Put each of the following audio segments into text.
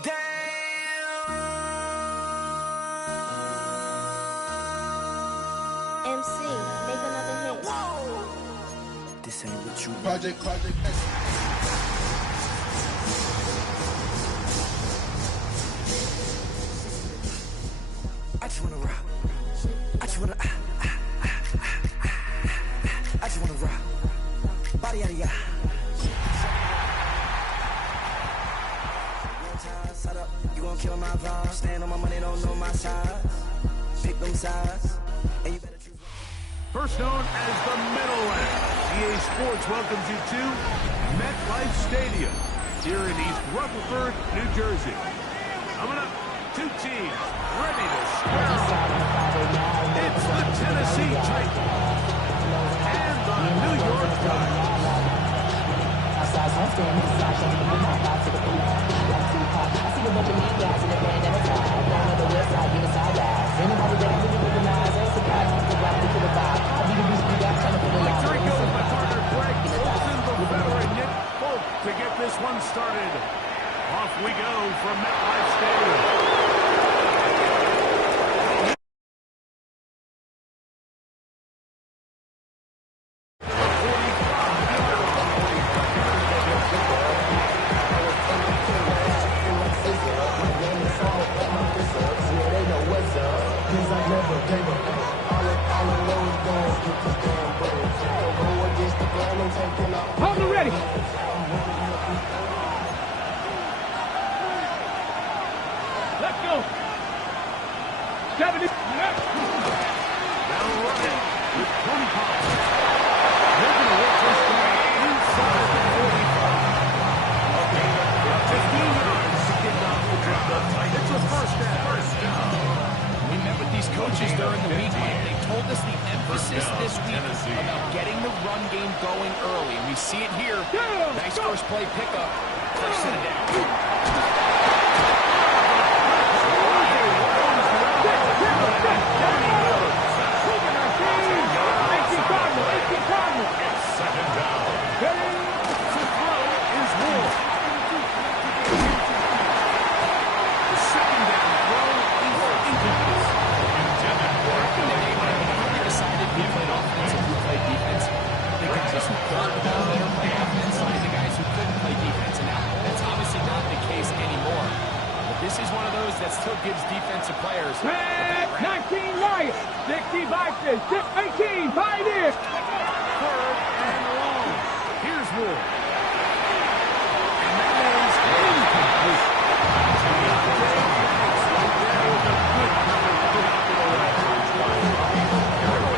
MC, make another hit. This ain't what you Project S. I just wanna rock. I just wanna I just wanna rock. Body out of ya. You gon' kill my vibe. Stand on my money, don't know my size. Pick them sides. And you better choose. First known as the Meadowlands, EA Sports welcomes you to MetLife Stadium here in East Rutherford, New Jersey. Coming up, two teams ready to square off. It's the Tennessee Titans and the New York Giants. Victory goes my partner Greg Olson, the veteran Nick Folk to get this one started. Off we go from MetLife Stadium. Hold it ready. Let's go. 70. Now running with 20 pounds. They're going to work this guy inside the 45. 15 yards to get off the drop. It's a first down. We met with these coaches during the week, and they told us the emphasis this week about getting the run game going early. And we see it here. Nice first play pickup. First set it down. Second down. To throw is Wolf. The second down throw is incomplete. Intended for They decided we played offense and we played defense. The guys who got the ball better play offense and the guys who couldn't play defense. And now that's obviously not the case anymore. But this is one of those that still gives defensive players. 19 Lions, 60 Vikings, 18 Pioneers. third and long. Here's Wolf. And that is incomplete.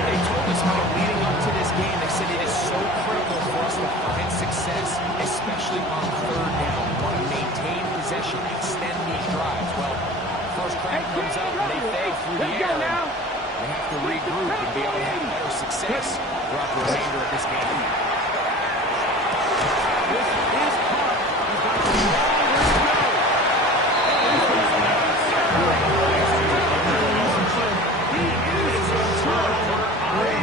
They told us about leading up to this game. They said it is so critical for us to find success, especially on third down. We want to maintain possession, extend these drives. Well, first crack comes up and they fade through the air. They have to regroup and be able to have better success throughout the remainder of this game. This is caught. He's got a long way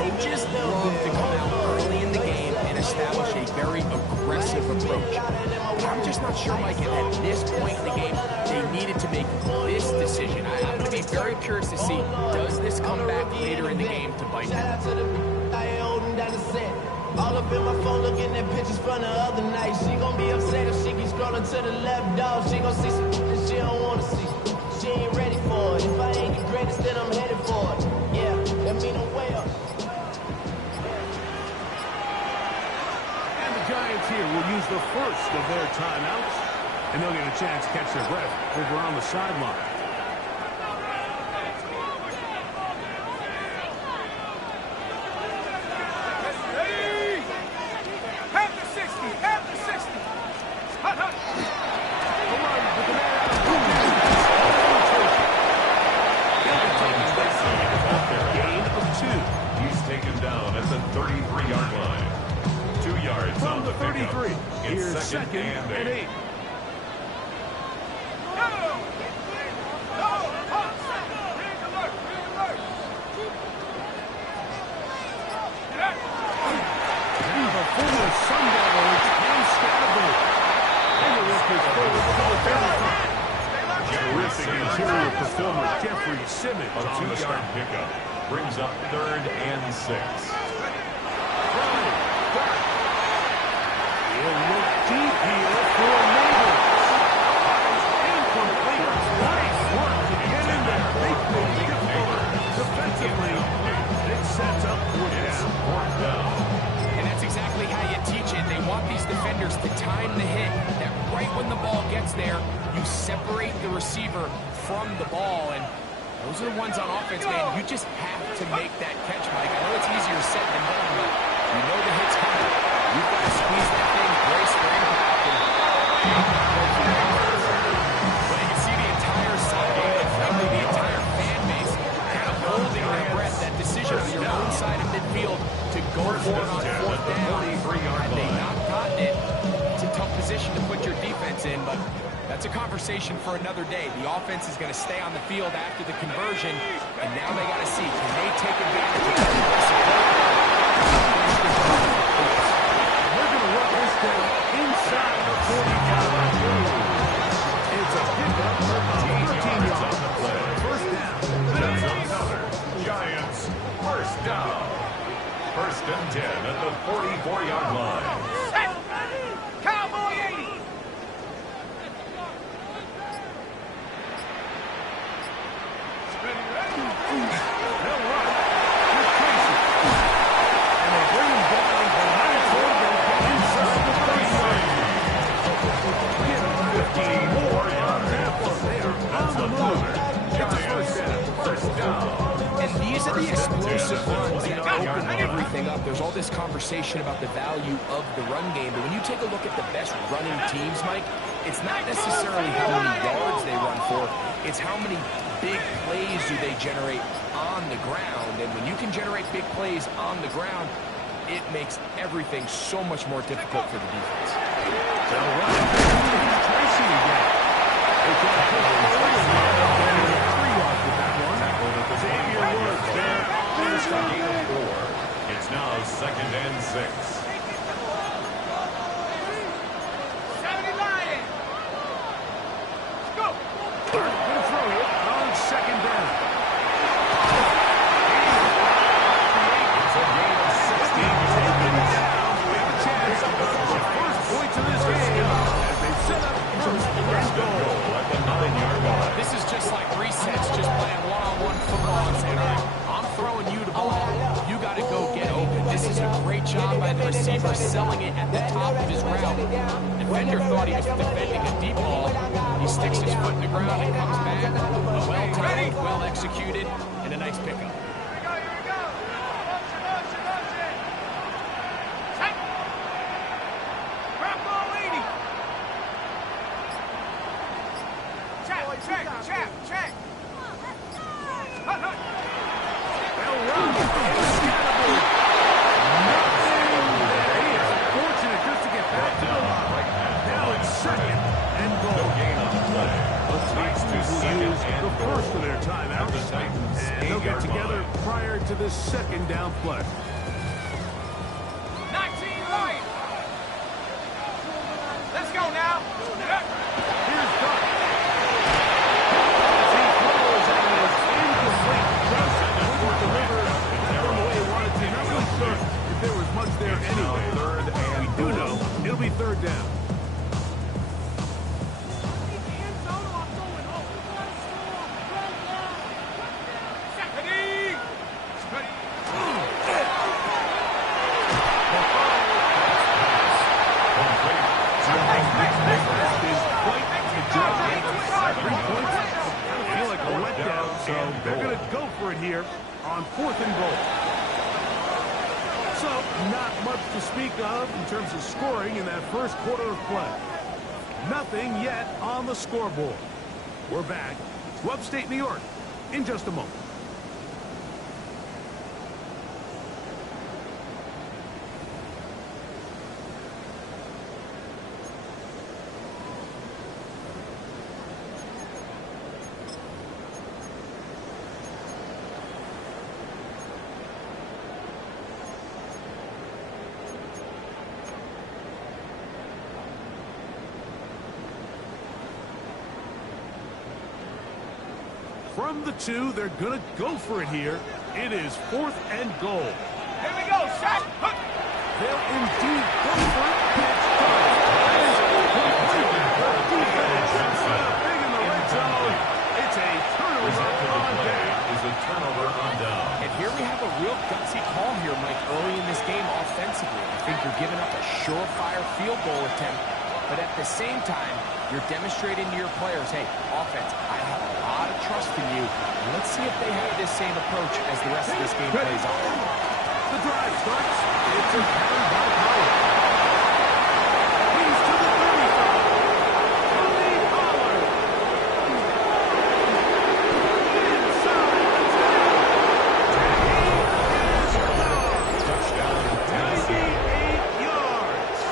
Coaches love to come out early in the game and establish a very aggressive approach. I'm just not sure, Mike, at this point in the game, they needed to make this decision. I'm going to be very curious to see, does this come back later in the game to bite them? All up in my phone looking at pictures from the other night. She gon' be upset if she keeps scrolling to the left, dog. She gon' see some that she don't wanna see. She ain't ready for it. If I ain't the greatest, then I'm headed for it. Yeah, that mean I'm way up. And the Giants here will use the first of their timeouts, and they'll get a chance to catch their breath over on the sideline. Second and 8. And the former Sun Devil performer Jeffrey Simmons A on the 2-yard stop. pickup brings up 3rd and 6. He'll look deep here for Neighbors. Incomplete. Nice work to get in there. Make things difficult defensively. It sets up 4th down. And that's exactly how you teach it. They want these defenders to time the hit, that right when the ball gets there, you separate the receiver from the ball. And those are the ones on offense, man. You just have to make that catch, Mike. I know it's easier said than done, but you know the hit's coming. You've got to squeeze that thing, brace for impact. But you can see the entire sideline, and frankly, the entire fan base kind of holding their breath. That decision on your own side of midfield to go for it on 4th down. Had they not gotten it, it's a tough position to put your defense in, but that's a conversation for another day. The offense is going to stay on the field after the conversion, and now they got to see, can they take advantage of that aggressive play? We're going to run this down inside the 45. It's a pickup of 13 yards. 1st down. Giants, 1st down. 1st and 10 at the 44-yard line. Cowboy 80. They'll run with Casey. And they bring him down behind him. They get inside the 30. Get 15 more yards after they are on the move. It's a 1st down. 1st down. And these are the explosive runs that open everything up. There's all this conversation about the value of the run game, but when you take a look at the best running teams, Mike, it's not necessarily how many yards they run for, it's how many big plays do they generate on the ground. And when you can generate big plays on the ground, it makes everything so much more difficult for the defense. They'll run it. Tracy again. They got to push forward. 3 yards with that one. Xavier Woods there on the stop. It's now 2nd and 6. 70 Lions. Let's go. Clark will throw it on 2nd down. It's a gain of 16 seconds. We have a chance to put the first points of this game as they set up first goal at the 9-yard line. This is just like resets, just playing one-on-one football and saying, all right, I'm throwing you the ball. You got to go get open. This is a great job by the receiver selling it at the top of his route. Defender thought he was defending a deep ball. He sticks his foot in the ground and comes back. A well-timed, well-executed, and a nice pickup. Check. They'll run. Scatterby. Nothing there. Fortunate just to get back to the line. Now it's 2nd and goal. No gain on the play. These two will use the first of their timeouts, and they'll get together prior to the 2nd down play. 19 Lions. Let's go now. Here's Buck. As he throws and is incomplete. Just wouldn't deliver that one the way he wanted to. Not really sure if there was much there anyway. We do know it'll be 3rd down. Here on 4th and goal. So, not much to speak of in terms of scoring in that first quarter of play. Nothing yet on the scoreboard. We're back to upstate New York in just a moment. From the 2, they're going to go for it here. It is 4th and goal. Here we go, shot. Hook. They'll indeed go for it. It's done. That is complete. Defense big in the red zone. It's a turnover on down. Is a turnover on down. And here we have a real gutsy call here, Mike, early in this game offensively. I think you're giving up a surefire field goal attempt, but at the same time, you're demonstrating to your players, hey, offense, I have a lot of trust in you. Let's see if they have this same approach as the rest of this game plays out. The drive starts. It's a carry by Pollard. He's to the 35. Tony Pollard. Inside the 10. Touchdown, Tennessee. 98 yards.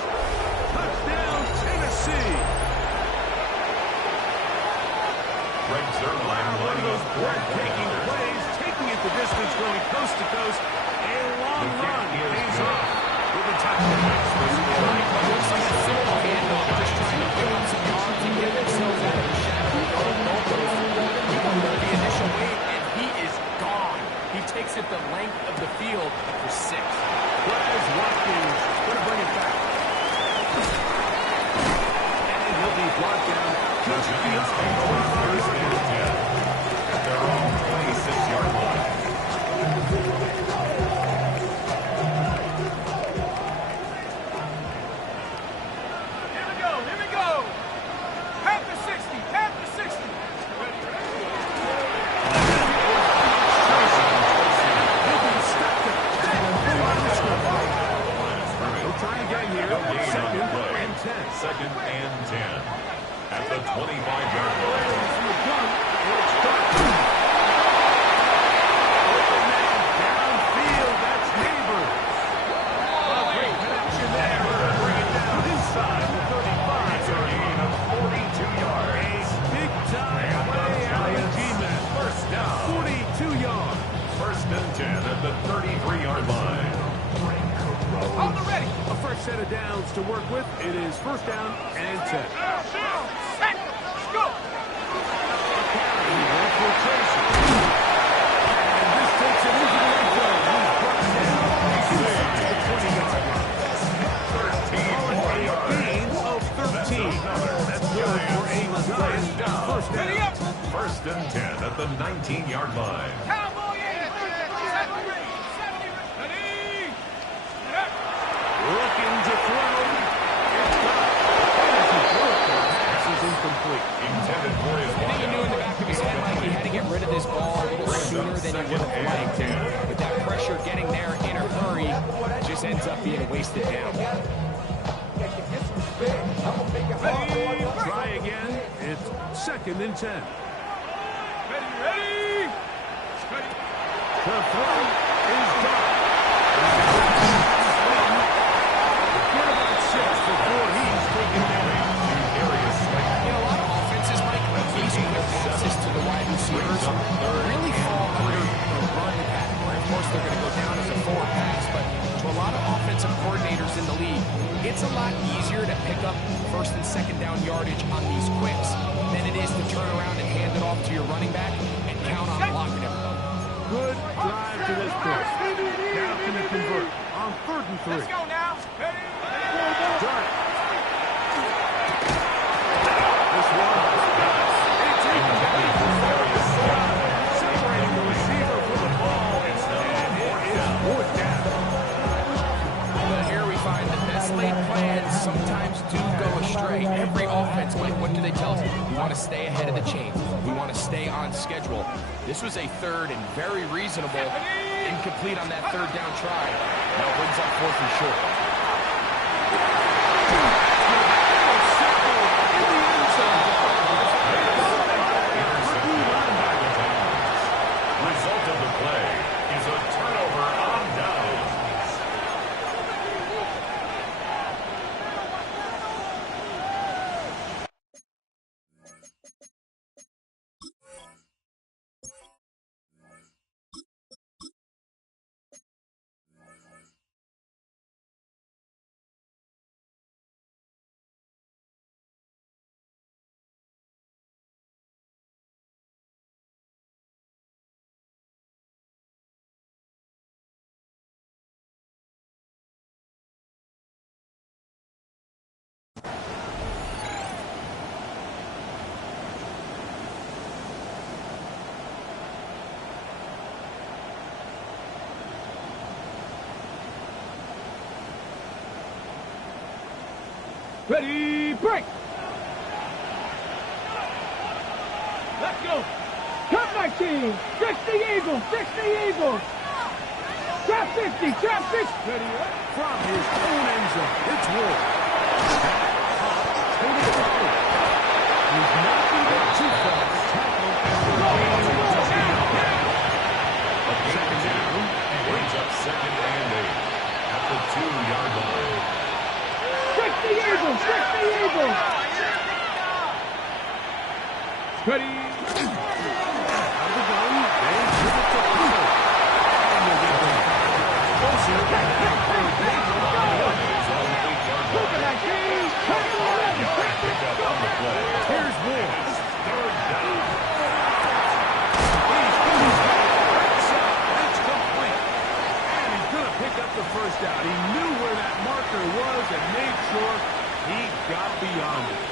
Touchdown, Tennessee. Greg Zerline One of those breathtaking plays, taking it the distance, going coast to coast. A long run pays off with a touchdown. Looks like a simple handoff, just trying to pick up some yards and get themselves out of the shadow of the goalpost. He went for the initial wave, and he is gone. He takes it the length of the field for 6. Whereas Watkins going to bring it back. And he'll be brought down just beyond the 10 at their own 26-yard line. Here we go. Panther 60, Panther 60. We'll try again here. Second and 10. Second and 10 at the 25-yard line. It's done. Open man downfield. That's Neighbors. A great connection there. Bring it down inside the 35. It's a gain of 42 yards. A big-time play out of the G-men. First down. 42 yards. First and 10 at the 33-yard line. On the ready. A fresh set of downs to work with. It is first down and 10. Set. Go. A carry. He went for Tracy. And this takes it into the end zone. He's brought down inside the 20-yard line. 13 yards. Gain of 13. That's good for a Giants. First Ready down. up. First and 10 at the 19-yard line. Cowboy 80. 70 ready. 70 ready. Set up. Looking to throw. It's got. Pass is incomplete. Intended for his I think he knew in the back of his head like he had to get rid of this ball a little sooner than he would have liked. And with that pressure getting there in a hurry, it just ends up being a wasted down. Try again. It's second and 10. Ready. Ready. The throw is done. Get about 6 before he's taken down. You know, a lot of offenses, Mike, these quick passes to the wide receivers really fall under the run category. Of course, they're going to go down as a forward pass, but to a lot of offensive coordinators in the league, it's a lot easier to pick up first and second down yardage on these quicks than it is to turn around and hand it off to your running back and count on blocking him. Good drive to this point. Now can you convert on 3rd and 3? Let's go now. Ready. Done. This one. It's incomplete. Separating the receiver from the ball. And it is 4th down. But here we find that best laid plans sometimes do go astray. Every offense, Mike, what do they tell us? We want to stay ahead of the chain. We want to stay on schedule. This was a 3rd and very reasonable. Incomplete on that 3rd down try. Now brings up 4th and short. Ready, break. Let's go. Cut 19. 60 Eagles. 60 Eagles. Trap 50. Trap 50. Ready, From his own end zone, it's Ward. He's not going to get too far. Tackle Second down, brings up 2nd and 8 at the 2-yard line. 60 Eagles. 60 Eagles. Ready. out of the gun. They give it to Cooper. And they'll get them. Closer. Cooper 19. Pick up on the play. Here's Ward. 3rd down. It's complete. And he's going to pick up the first down. He knew where that marker was and made sure he got beyond it.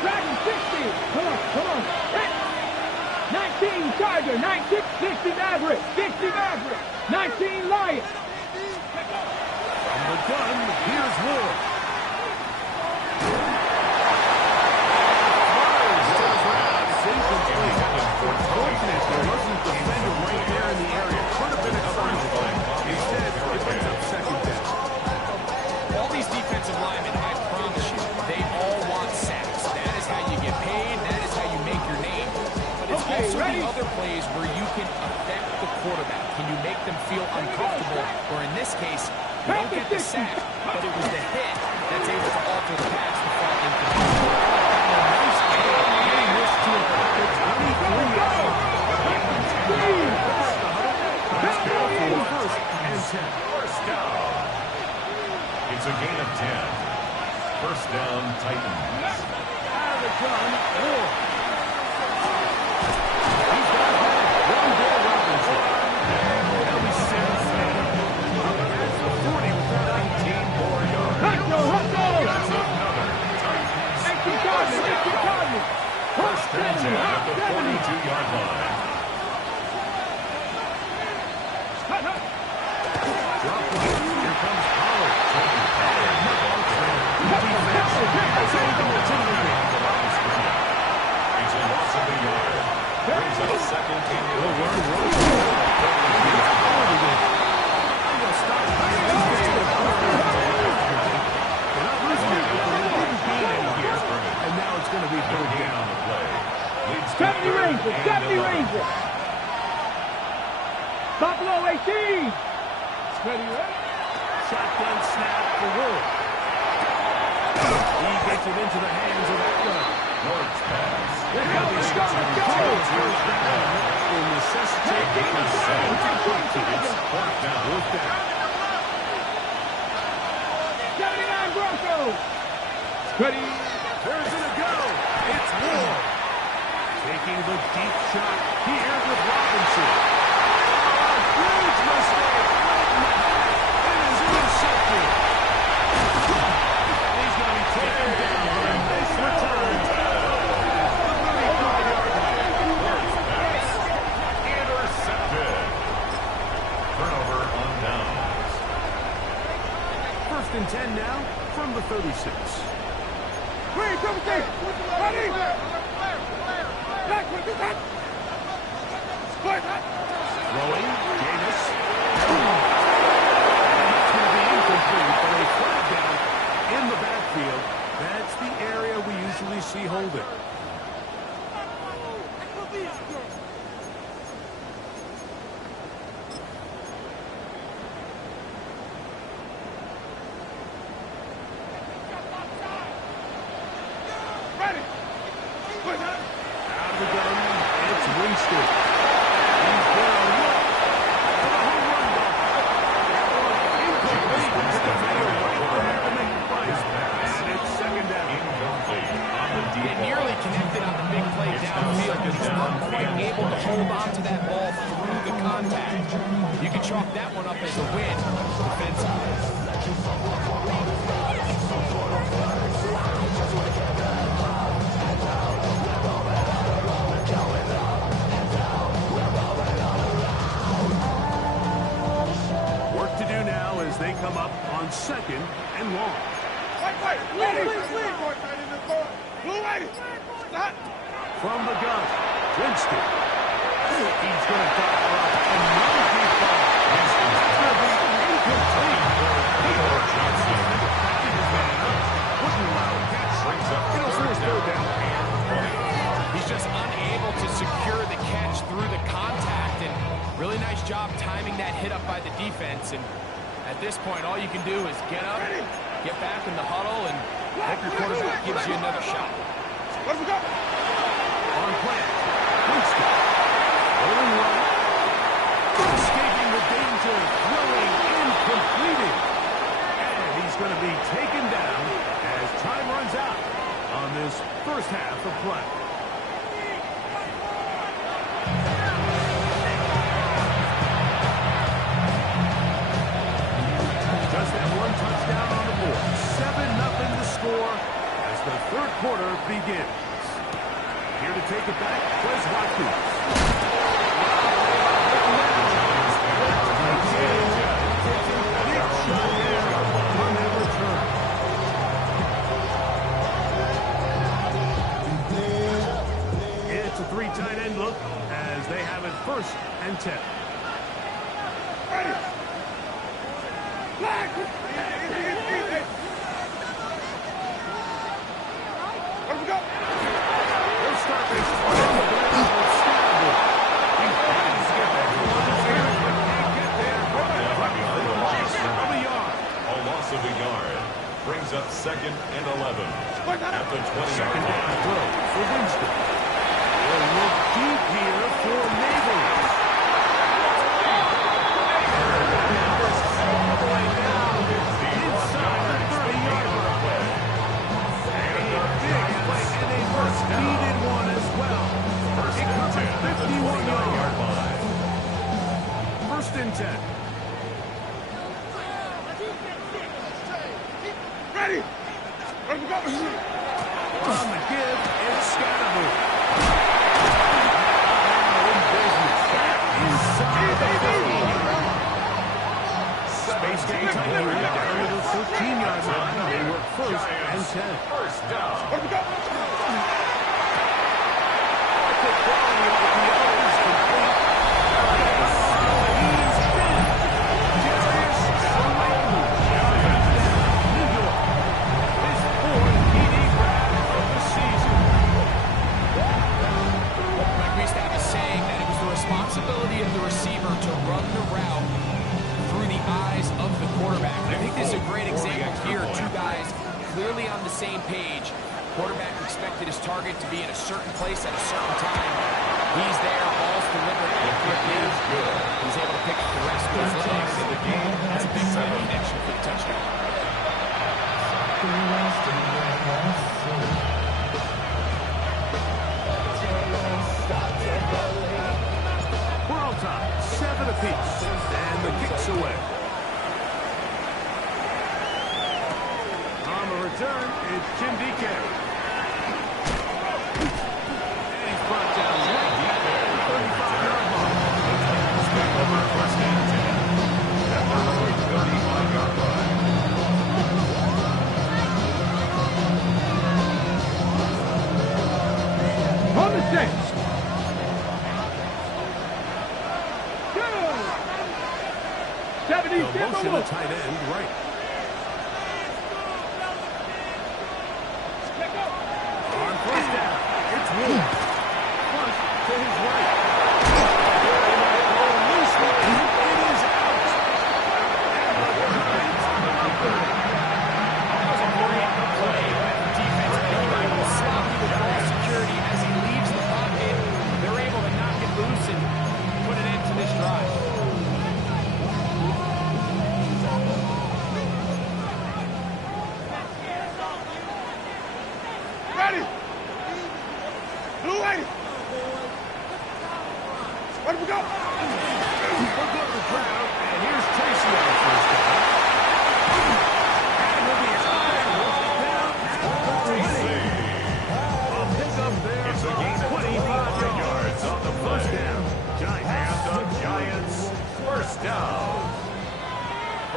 Dragon 60. Come on. 19 Tiger. 19. 60 Maverick. 60 Maverick. 19 Lion. From the gun, here's Ward. Unfortunate there wasn't a defender right there in the area. Could have been a first play. Instead, it brings up 2nd down. All these defensive linemen, I promise you, they all want sacks. That is how you get paid. That is how you make your name. But it's Okay, also ready? the other plays where you can affect the quarterback. Can you make them feel uncomfortable? Or in this case, you don't get the sack, but it was the hit that's able to alter the pass to fall incomplete. Nice game. Getting this to a pocket 23 yards. Pass down for the 1st and 10. First down. It's a gain of 10. First down, Titans. Out of the gun, Ward. He's got a man. One Bill Robinson. They'll be set. That's the 40 with that 19 more yards. Let's go. That's another Titans. 18 Cardinals. First and 10 at the 42-yard line. drop back. Here comes Pollard. It's a loss of a yard. Brings up 2nd and 8. And now it's going to be third Gain down. on the play. Leads to 70 third Rangers. and 70 11. Rangers. Buffalo 18. Ready? Shotgun snap for Ward. He gets it into the hands of that gun. Ward's pass. Let's go. First down will necessitate Gain of 7. It's 4th down. 79 Broncos. Ready? Where's it to go? It's Ward. Taking the deep shot here with Robinson. Huge mistake. It is intercepted. He's going to be taken down for a nice return. The 35-yard line. Ward's pass. Intercepted. Turnover on downs. 1st and 10 now from the 36. Ready? Ready? Back with the back. Throwing, Davis. That's going to be incomplete, but a flag down in the backfield. That's the area we usually see holding. Out of the gun, it's Winston. He's going to look for the home run ball. That one incomplete. The defender right there to make the play. And it's 2nd down. Incomplete on the deep They ball. nearly connected on the big play downfield, but he's not quite able to hold on to that ball through the contact. You can chalk that one up as a win defensively. Work to do now. second and long. From the gun, Winston. He's going to fire off another deep ball. Winston's going to be incomplete. Theodore Johnson backing his man up. Wouldn't allow a catch. Brings up third down and 20. He's just unable to secure the catch through the contact, and really nice job timing that hit up by the defense. And at this point, all you can do is get up, get back in the huddle, and hope your quarterback gives you another shot. On plan, Winston. Rolling right. Escaping the danger. Throwing and completing. And he's going to be taken down as time runs out on this first half of play. Just that one touchdown on the board. 7-0 to score as the third quarter begins. Here to take it back, Wes Watkins. It's a 3 tight end look as they have it 1st and 10. Of a yard brings up 2nd and 11 at the 20-yard line. Throw for Winston. They'll look deep here for Neighbors. All the way down inside the 30-yard line. A big play and a much-needed one as well. It covers 51-yard line. 1st and 10. On the give, it's Scatterboot. Inside the 50. Space game tight end down to the 15-yard line. They work 1st and 10. First down. Responsibility of the receiver to run the route through the eyes of the quarterback. And I think this is a great example here. 2 guys clearly on the same page. Quarterback expected his target to be in a certain place at a certain time. He's there, ball's delivered accurately. He's able to pick up the rest with his legs in the game. That's a big time connection for the touchdown. Time, 7 apiece, and the kick's away. On the return, it's Jim DK. And he's brought down right deep there, 35-yard line. It's back over 1st and 10 at the 35-yard line. On the 6. Motion the tight end right. On 1st down, it's Wood. Front to his right. It is out. That was a great play by the defense. Being able to sloppy with ball security as he leaves the pocket. They're able to knock it loose and put an end to this drive.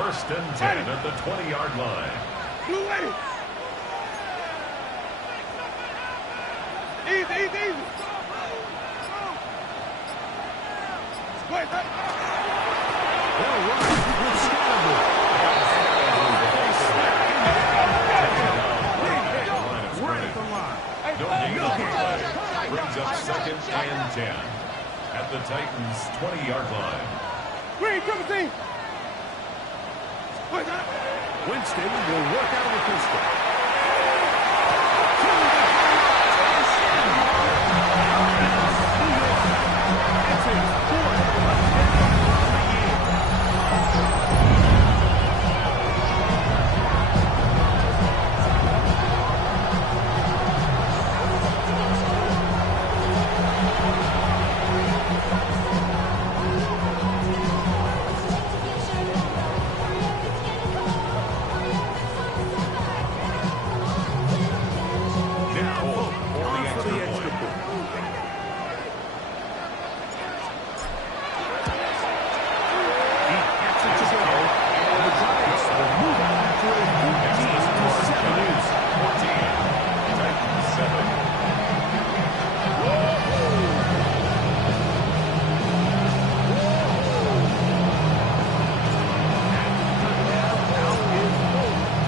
First and 10 at the 20-yard line. Easy. They'll run with Scattergood. Right at the line. No gain on the play. Brings up second and 10 at the Titans' 20-yard line. Green, triple team. Winston will work out of the pistol.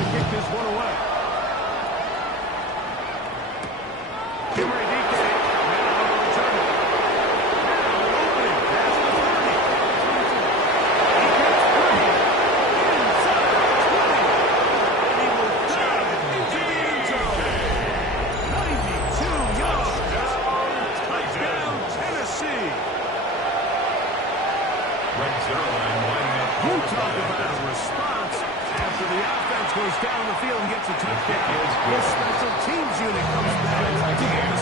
It's his fourth touchdown of the year.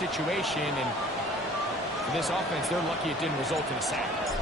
Situation, and for this offense, they're lucky it didn't result in a sack.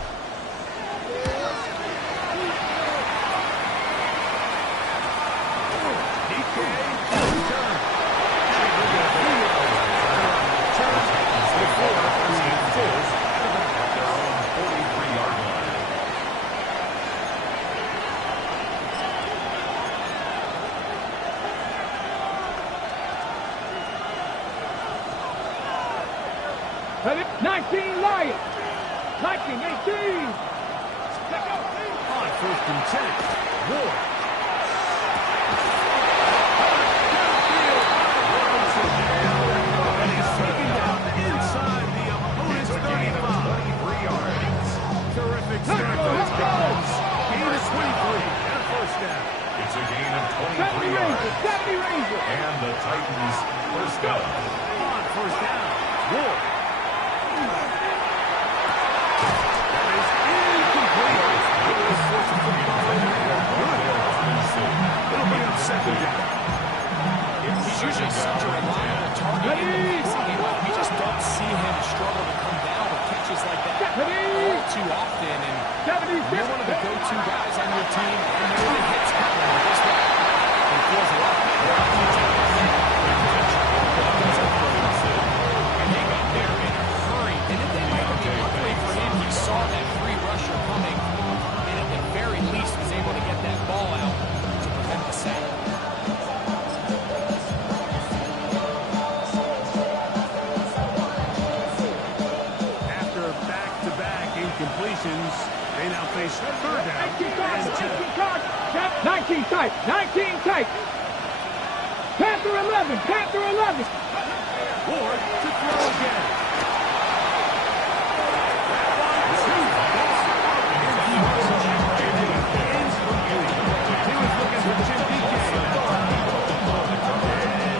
You're one of the go-to guys on your team, and you're the hits happen this way. It feels a lot better. And they got there in a hurry. And if they might have been luckily for him, he saw that free rusher coming, and at the very least was able to get that ball out to prevent the sack. After back-to-back incompletions, they now face third down. 19 tight, 19 tight. Panther 11, Panther 11. Ford to throw again. He was looking for Jim DK.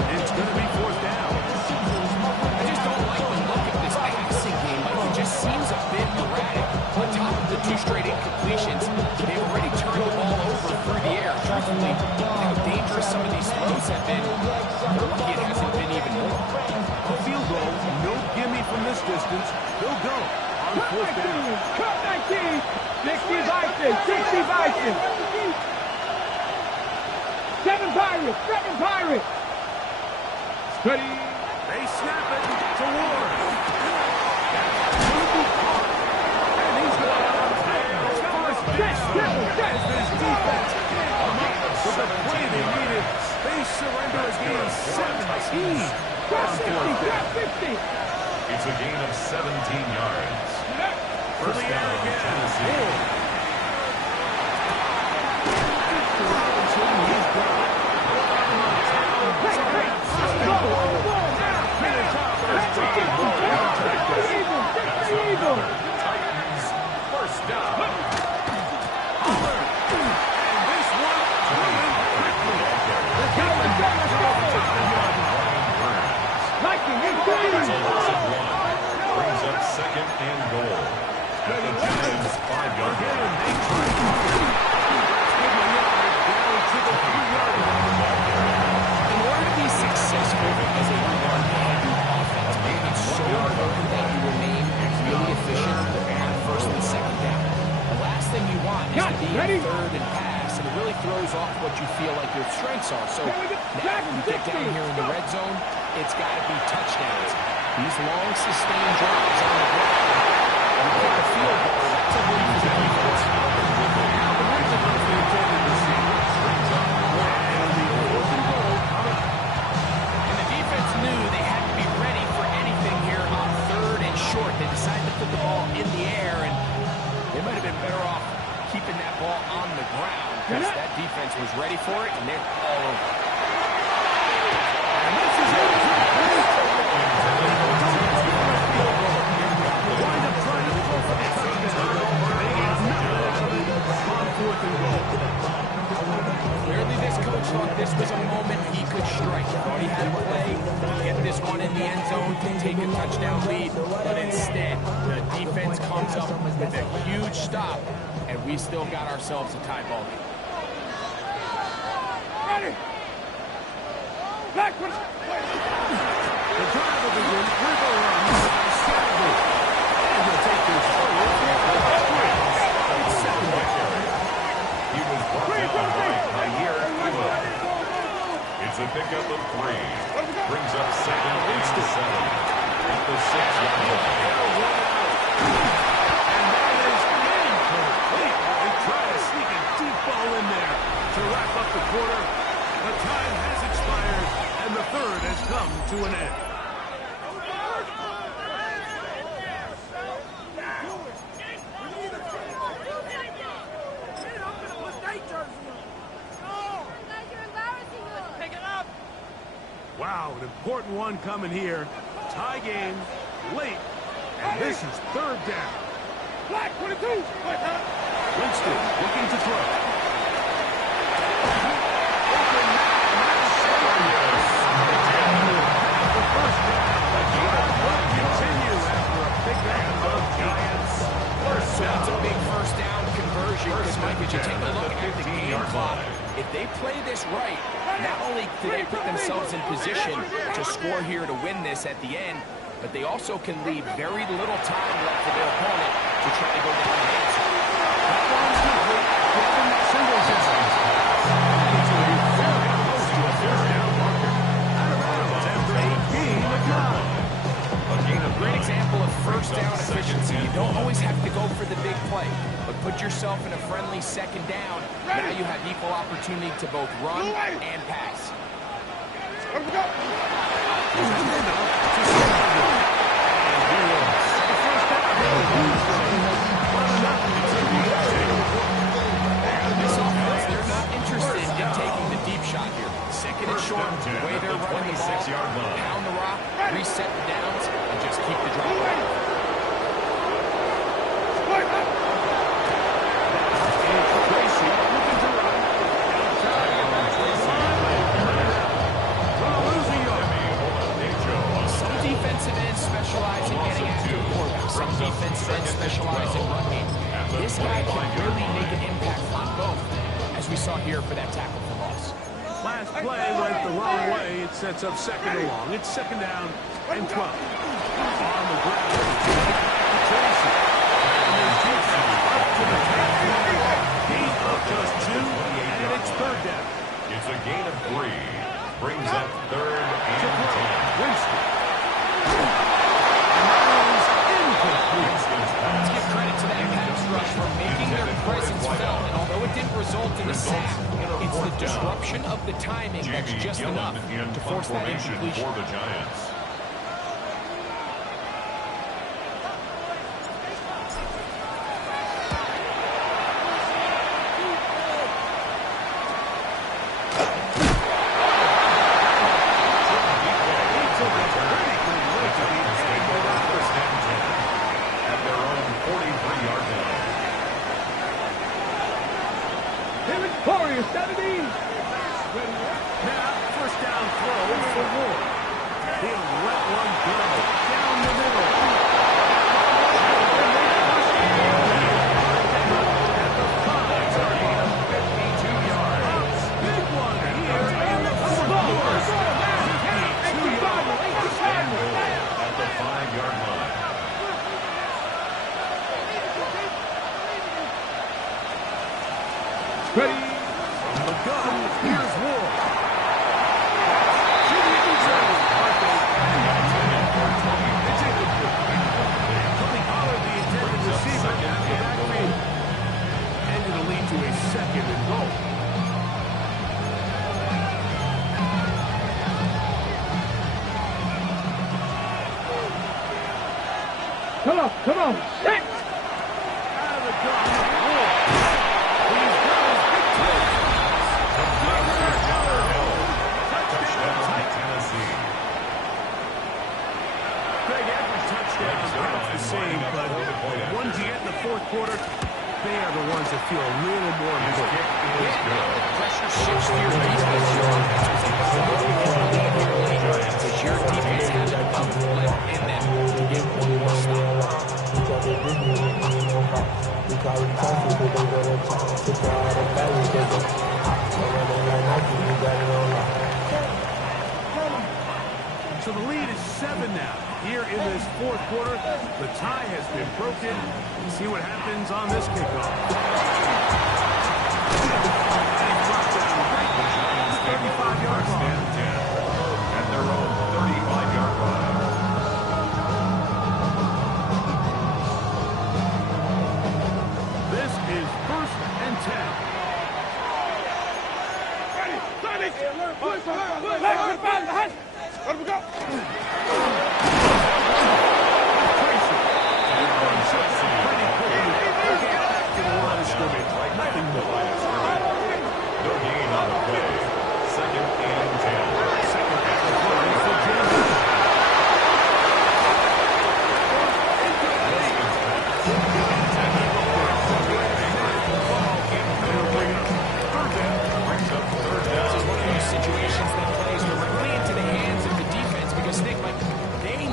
And it's going to be fourth down. I just don't like the look of this passing game. Like, it just seems a bit erratic. On top of the 2 straight incompletions, they've already turned the ball over through the air. Truthfully, how dangerous some of these throws have been, they're lucky it hasn't been even more. A field goal, no gimme from this distance. They'll go on fourth down. Cut 19. 60 Bison, 60 Bison. 7 Pirates, 7 Pirates. Steady. They snap it to Ward. And he's going out of bounds. As this defense come up with the play they needed. They surrender a gain of 17. Drop 60, drop 60. It's a gain of 17 yards. First down, Tennessee. Titans, first down. And this one coming quickly. Brings up second and goal. At the Giants' 5-yard line. In order to be successful as a one-handed offense, it's so important that you remain really efficient on first and second down. The last thing you want is to be in third and pass, and it really throws off what you feel like your strengths are. So now you get down here in the red zone, it's got to be touchdowns. These long, sustained drives on the ground, you get the field goal, that's a win for the defense. And the defense knew they had to be ready for anything here on third and short. They decided to put the ball in the air, and they might have been better off keeping that ball on the ground because that defense was ready for it, and they're all over. And this is it. Wind up trying to go for the touchdown. They get nothing out of it on fourth and goal. Clearly, this coach thought this was a moment he could strike. Thought he had a play, get this one in the end zone, take a touchdown lead, but instead, the defense comes up with a huge stop, and we still got ourselves a tie ball game. Ready. Backward. The drive will begin with a run by Saturday. And he'll take this forward on second down. He was brought down by Jair Elam. It's a pickup of 3. Brings up second and 7 at the 6-yard line. And that is incomplete. They try to sneak a deep ball in there to wrap up the quarter. The time has expired, and the third has come to an end. Wow, an important one coming here. Tie game, late, and this is third down. Black 22. Winston looking to throw. So that's a big first down conversion because, Mike, as you take a look at the game clock, if they play this right, not only do they put themselves in position to score here to win this at the end, but they also can leave very little time left for their opponent to try to go down and answer. a friendly second down. Now you have equal opportunity to both run and pass. This offense, they're not interested in taking the deep shot here. Second and short, the way they're running the ball, pound the rock, reset the downs, and just keep the drive going. Some defensive ends specialize in getting after the quarterback. Some defensive ends specialize in run game. This guy can really make an impact on both, as we saw here for that tackle for loss. Last play went the wrong way. It sets up second and long. It's second down and 12. On the ground. Tracy. Up to the 10. He's up just 2, and it's third down. It's a gain of 3. Brings up third and 10. Winston. And that is incomplete. Let's give credit to that pass rush for making their presence felt, and although it didn't result in a sack, it's the disruption of the timing that's just enough to force that incompletion. For the Giants. Warriors, 17. Now, first down throw for Ward. He'll let one go down the middle. At the 5. 52 yards. Big one here in the fourth quarter. 52 yards. At the 5-yard line. Ready. From the gun, here's Ward. It's incomplete. Coming out of the intended receiver at the backfield. And it'll lead to a second and goal. Come on, set. Out of the gun, Ward. He's got his big toe. Touchdown, Tennessee. Greg, every touchdown is the same, but the ones you get in the fourth quarter, they are the ones that feel a little more important. The pressure shifts to your defense. Your offense was able to move early in your lane because your defense had enough left in them to give one more stop. So the lead is 7 now. Here in this fourth quarter, the tie has been broken. Let's see what happens on this kickoff. And he dropped down right behind the 35-yard line. At their own 35-yard line. This is first and 10. No gain on the play. Second and 10. Second at the 40 for James. Brings up third down. This is one of those situations that plays directly into the hands of the defense because they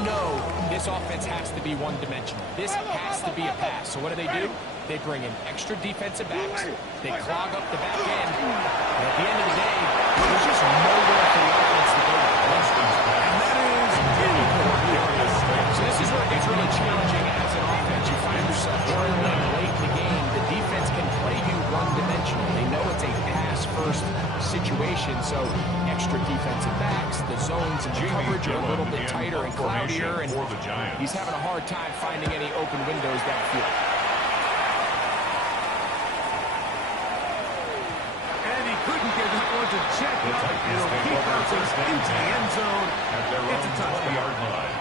know this offense has to be one-dimensional. This has to be a pass. So what do? They bring in extra defensive backs. They clog up the back end. And at the end of the day, there's just nowhere for the offense to go. And that is incomplete. So this is where it gets really challenging as an offense. You find yourself trailing late in the game. The defense can play you one-dimensional. They know it's a pass-first situation, so extra defensive backs, the zones and the coverage are a little bit tighter and cloudier, and he's having a hard time finding any open windows downfield. check The up. Titans It'll take keep over bouncing first and into the 10 end zone. at their It's own a touchdown. 20-yard line.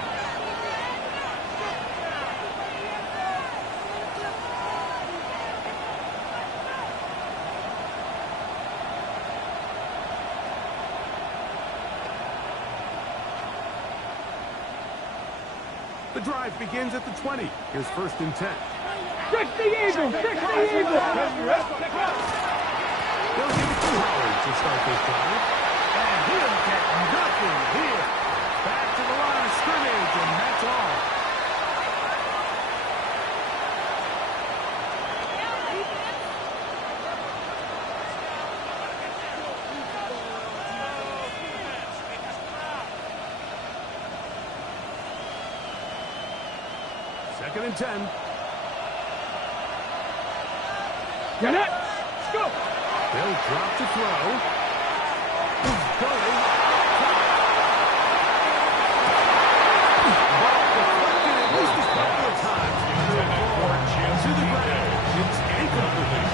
The drive begins at the 20. Here's first and 10. 60 Eagles! 60 Eagles! They'll give it to Howard to start this drive. And he'll get nothing here. Back to the line of scrimmage, and that's all. Second and 10. Get it! Let's go! They'll drop to throw. He's going. Ball deflected at least a couple of times. To the ground. It's incomplete.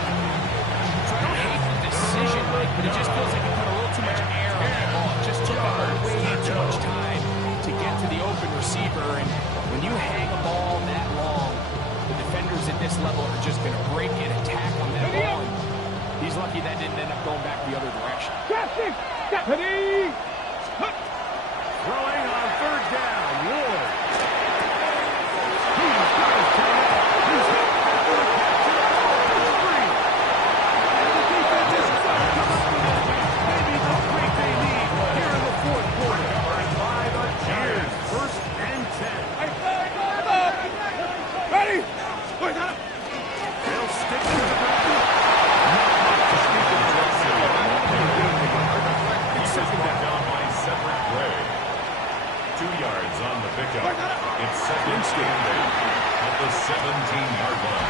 So I don't hate the decision, Mike, but it just feels like he put a little too much air on that ball. It just took way too much time to get to the open receiver. And when you hang a ball that long, the defenders at this level are just going to break and attack on that ball. And he's lucky that didn't end up going back the other direction. Traffic! Deputy! Throwing on third down. Ward. He's got his tail. He's hit for the catch. Three. And the defense is trying to come up with maybe the break they need here in the fourth quarter. By the Giants. First and 10. Ready? They'll stick to the ground. It's second down. By Cedric Gray. 2 yards on the pickup. It's second and 8 at the 17-yard line.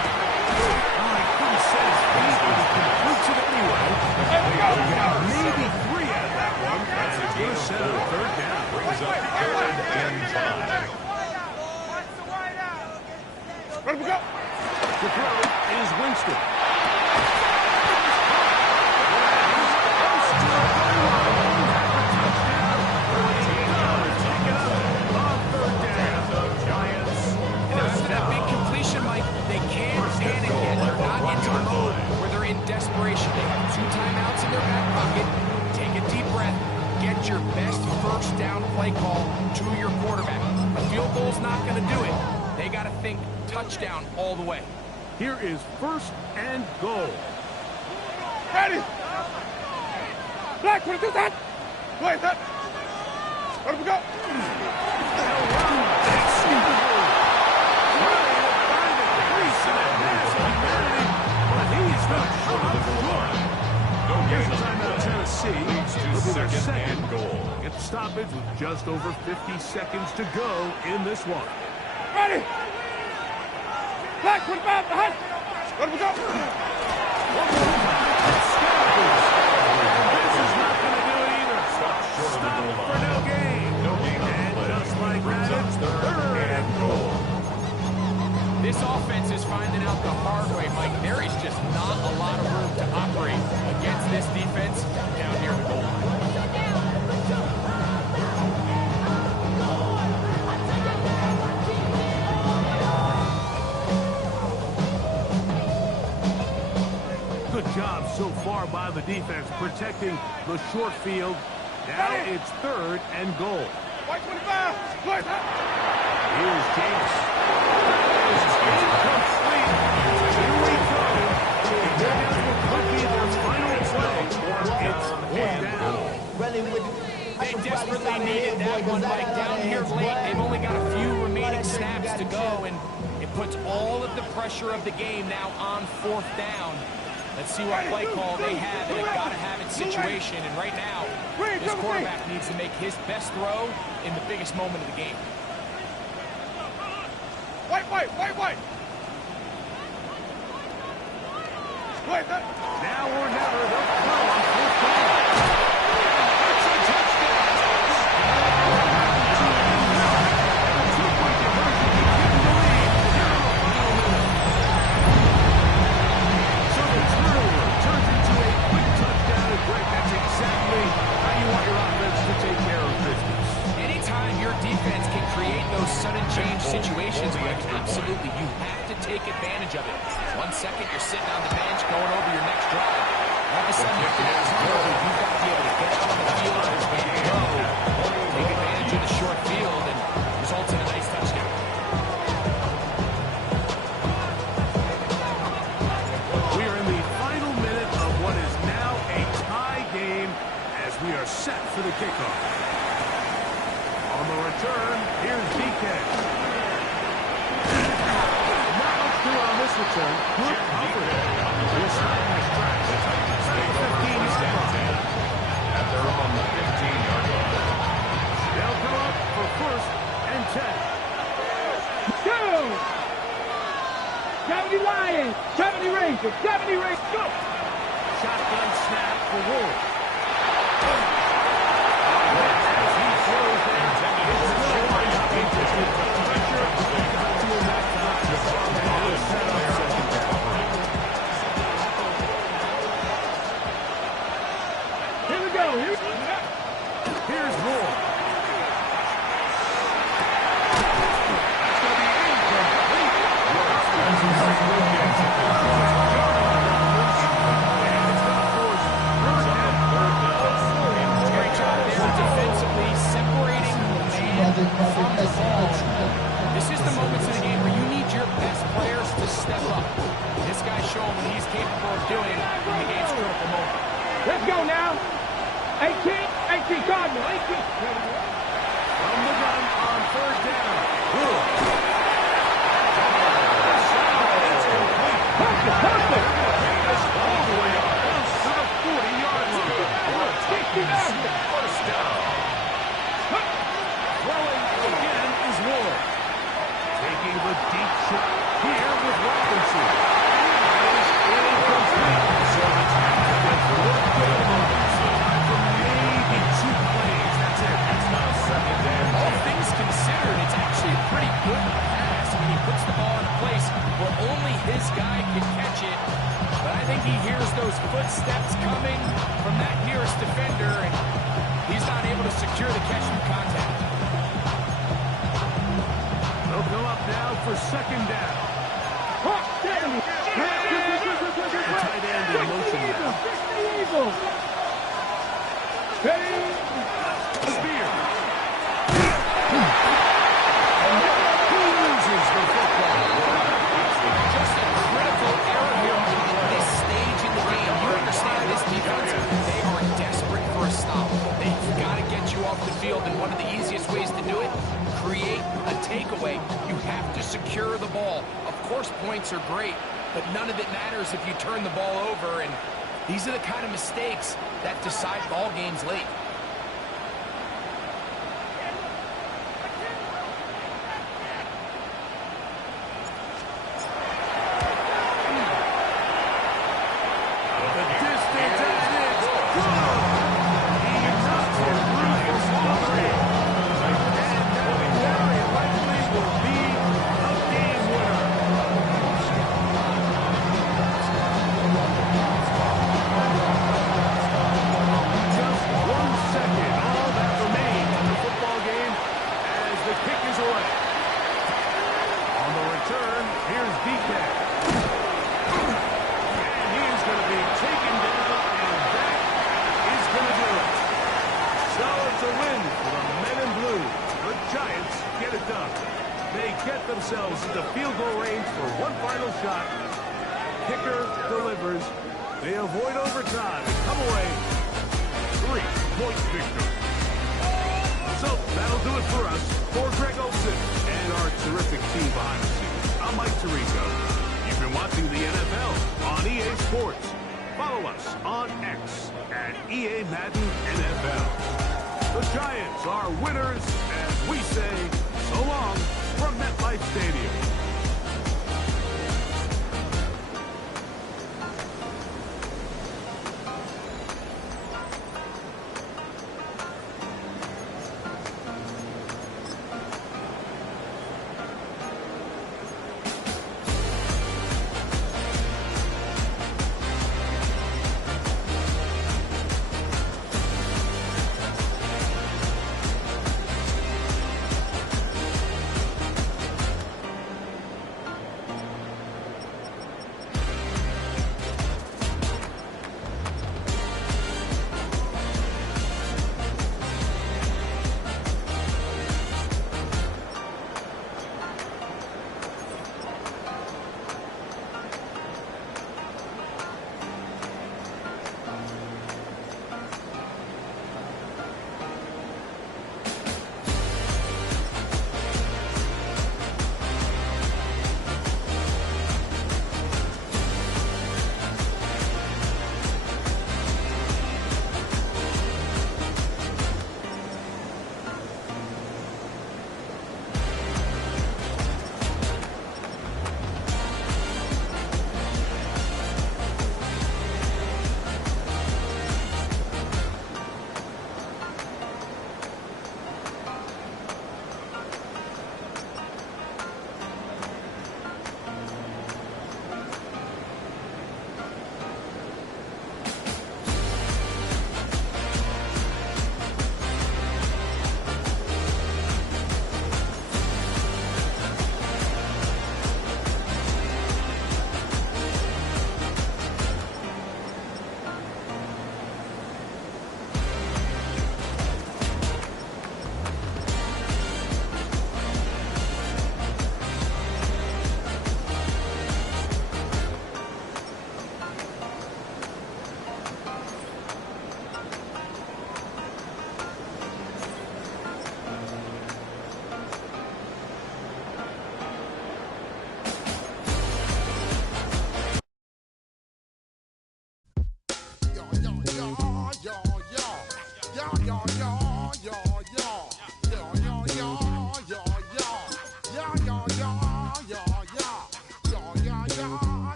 I couldn't say his feet, but he completes it anyway. Maybe 3 out of that one. That's a good set of third down. Brings up third and 5. The throw is Winston. After that big completion, Mike, they can't panic yet. They're not into a mode where they're in desperation. They have 2 timeouts in their back pocket. Take a deep breath. Get your best first down play call to your quarterback. A field goal's not going to do it. They got to think touchdown all the way. Here is first and goal. Ready? Black, what is that? Wait, that. Where do we go? They'll run that super bowl. Trying to find a crease in that massive humanity, but he's not short of the line. Here's a timeout, Tennessee. It'll be their second goal. Get the stoppage with just over 50 seconds to go in this one. Ready? Black, what about the hunt? Where do we go? This is not going to do it either. Stop short of the goal For line. no gain. No gain on the And play. just like Brings that, up it's third and goal. This offense is finding out the hard way, Mike. There is just not a lot of room to operate against this defense down near the goal line. Good job so far by the defense protecting the short field. Now it's third and goal. White 25. Wait, that. Here's James. This is incomplete. Here we go. That could be their final play. It's fourth down. They desperately needed that one, Mike. Down here late, they've only got a few remaining snaps to go, and it puts all of the pressure of the game now on fourth down. Let's see what play call they have in a gotta-have-it situation. And right now, this quarterback needs to make his best throw in the biggest moment of the game. White. Wait, that. Now or never, they'll throw on fourth down. It's a touchdown. A two-point conversion keeps getting the lead. Here in the final minute. So the turnover turns into a quick touchdown. And Greg, that's exactly semi-flat turnover, you've got to be able to get out on the field and go, take advantage of the short field, and result in a nice touchdown. We are in the final minute of what is now a tie game as we are set for the kickoff. On the return, here's DK. Not much to it on this return. Good coverage. We'll stop in his tracks. 15-yard line. At their own 15-yard line. They'll come up for 1st and 10. Go! 70 Lions, 70 Rangers, 70 Rangers, go! Shotgun snap for Wolf. Here we go, Here's Wolf. Great job there defensively, separating the man from the ball. This is the moments in the game where you need your best players to step up. This guy's showing what he's capable of doing in the game's critical moment. Let's go now. 18 Cardinal, 18. From the gun on 3rd down. Perfect. All the way up to the 40-yard line. 60 First down. Throwing again is Wolf. Taking the deep shot here with Robinson. Incomplete. So the maybe 2 plays. That's it. It's not a 2nd down. All things considered, it's actually a pretty good pass. I mean, he puts the ball in a place where only his guy can catch it. But I think he hears those footsteps coming from that nearest defender, and he's not able to secure the catch from contact. They'll go up now for 2nd down. The tight end in motion now. Eagles. Spear. He loses the football. Just a critical error here at this stage in the game. You understand this defense, they are desperate for a stop. They've got to get you off the field, and one of the easiest ways to do it, create a takeaway. You have to secure the ball. Of course, points are great, but none of it matters if you turn the ball over, and these are the kind of mistakes that decide ball games late. themselves into field goal range for one final shot. Kicker delivers. They avoid overtime and come away 3-point victory. So that'll do it for us. For Greg Olson and our terrific team behind the scenes, I'm Mike Tirico. You've been watching the NFL on EA Sports. Follow us on X at EA Madden NFL. The Giants are winners as we say so long from MetLife Stadium.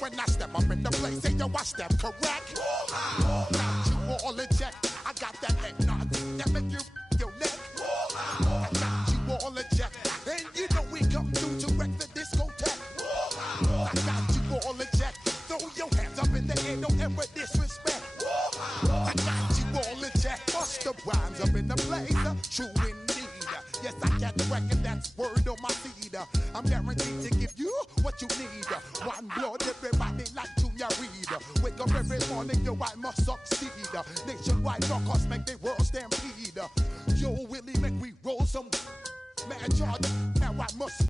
When I step up in the place, say yo, I step correct. Got you all in check. I got that head nod that make you your neck. I got you all in check, and you know we come through to wreck the discotheque. I got you all in check. Throw your hands up in the air, don't ever disrespect. I got you all in check. Bust the rhymes up in the place, true indeed. Yes, I got the record, that's word on my feed. I'm guaranteed to give you what you need. One blood, everybody like Junior Reed. Wake up every morning, yo, I must succeed. Nationwide rockers make the world stampede. Yo, Willie, make we roll some mad charge. Now I must